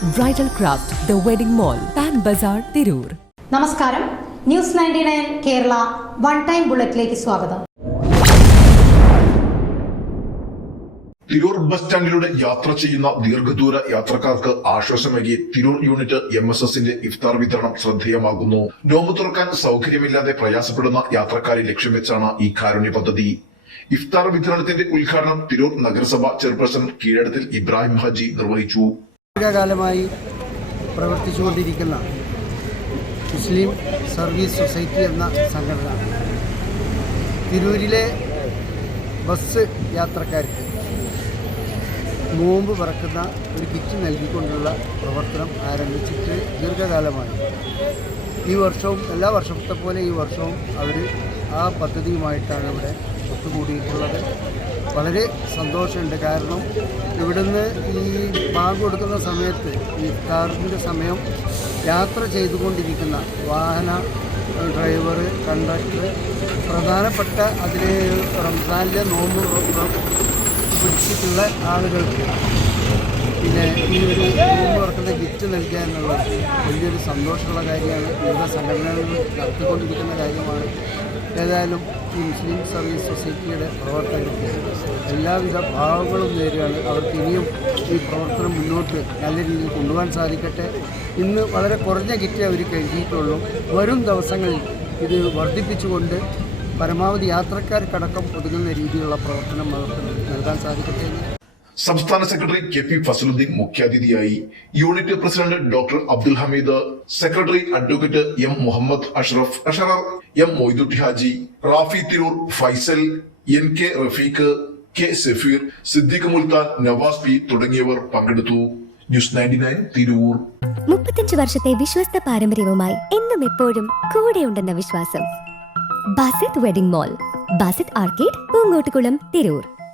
Bridal Craft, The Wedding Mall, Pan Bazaar, Tirur. നമസ്കാരം, news 99 Kerala one time ബുള്ളറ്റിലേക്ക് സ്വാഗതം. Tirur bus സ്റ്റാൻഡിലൂടെ യാത്ര ചെയ്യുന്ന ദീർഘദൂര യാത്രക്കാർക്ക് ആശ്വാസമേകി തിരൂർ യൂണിറ്റ് MSSന്റെ ഇഫ്താർ വിതരണം ശ്രദ്ധേയമാകുന്നു. നോമ്പ് തുറക്കാൻ സൗകര്യമില്ലാതെ പ്രയാസപ്പെടുന്ന യാത്രക്കാരെ ലക്ഷ്യം വെച്ചാണ് ഈ കാരുണ്യ പദ്ധതി. ഇഫ്താർ വിതരണത്തിന്റെ ഉദ്ഘാടനം തിരൂർ നഗരസഭ ചെയർപേഴ്സൺ കീഴടത്തിൽ ഇബ്രാഹിം ഹാജി നിർവഹിച്ചു. ദീർഘകാലമായി പ്രവർത്തിച്ചുകൊണ്ടിരിക്കുന്ന മുസ്ലിം സർവീസ് സൊസൈറ്റി എന്ന സംഘടന തിരൂരിലെ ബസ് യാത്രക്കാർക്ക് നോമ്പ് പറക്കുന്ന ഒരു കിറ്റ് നൽകിക്കൊണ്ടുള്ള പ്രവർത്തനം ആരംഭിച്ചിട്ട് ദീർഘകാലമായി. ഈ വർഷവും എല്ലാ വർഷത്തെ പോലെ ഈ വർഷവും അവർ ആ പദ്ധതിയുമായിട്ടാണ് ഇവിടെ ഒത്തുകൂടിയിട്ടുള്ളത്. വളരെ സന്തോഷമുണ്ട്. കാരണം ഇവിടുന്ന് ഈ ബാങ്ക് കൊടുക്കുന്ന സമയത്ത് ഈ ഇഫ്താറിൻ്റെ സമയം യാത്ര ചെയ്തുകൊണ്ടിരിക്കുന്ന വാഹന ഡ്രൈവർ, കണ്ടക്ടർ, പ്രധാനപ്പെട്ട അതിൽ റംസാനിലെ നോമ്പ് പിടിച്ചിട്ടുള്ള ആളുകൾക്ക് പിന്നെ ഈ ഒരു നോമ്പ് തുറക്കുന്ന ഗിഫ്റ്റ് നൽകുക എന്നുള്ളത് വലിയൊരു സന്തോഷമുള്ള കാര്യമാണ്. വിവിധ സംഘടനകൾ നടത്തിക്കൊണ്ടിരിക്കുന്ന കാര്യമാണ്. ഏതായാലും ഈ മുസ്ലിം സർവീസ് സൊസൈറ്റിയുടെ പ്രവർത്തകർക്ക് എല്ലാവിധ ഭാവങ്ങളും നേരുകയാണ്. അവർക്ക് ഇനിയും ഈ പ്രവർത്തനം മുന്നോട്ട് നല്ല രീതിയിൽ കൊണ്ടുപോകാൻ സാധിക്കട്ടെ. ഇന്ന് വളരെ കുറഞ്ഞ കിറ്റ് അവർ കരുതിയിട്ടുള്ളൂ. വരും ദിവസങ്ങളിൽ ഇത് വർദ്ധിപ്പിച്ചുകൊണ്ട് പരമാവധി യാത്രക്കാർക്കടക്കം ഒതുങ്ങുന്ന രീതിയിലുള്ള പ്രവർത്തനം അവർക്ക് നൽകാൻ സാധിക്കട്ടെ. സംസ്ഥാന സെക്രട്ടറി KP ഫസലുദ്ദീൻ മുഖ്യാതിഥിയായി. Unit president doctor Abdul Hameed, secretary advocate M Muhammad Ashraf, treasurer M Moithutty Haji, Rafi Tirur, Faisal, NK Rafeeq, K Safeer, Siddique Multan, Navas P തുടങ്ങിയവർ പങ്കെടുത്തു. ന്യൂസ് 99 തിരൂർ. 35 വർഷത്തെ വിശ്വസ്ത പാരമ്പര്യവുമായി എന്നും എപ്പോഴും കൂടെയുണ്ടെന്ന വിശ്വാസം. Basith wedding mall, Basith arcade, Poongottukulam, Tirur.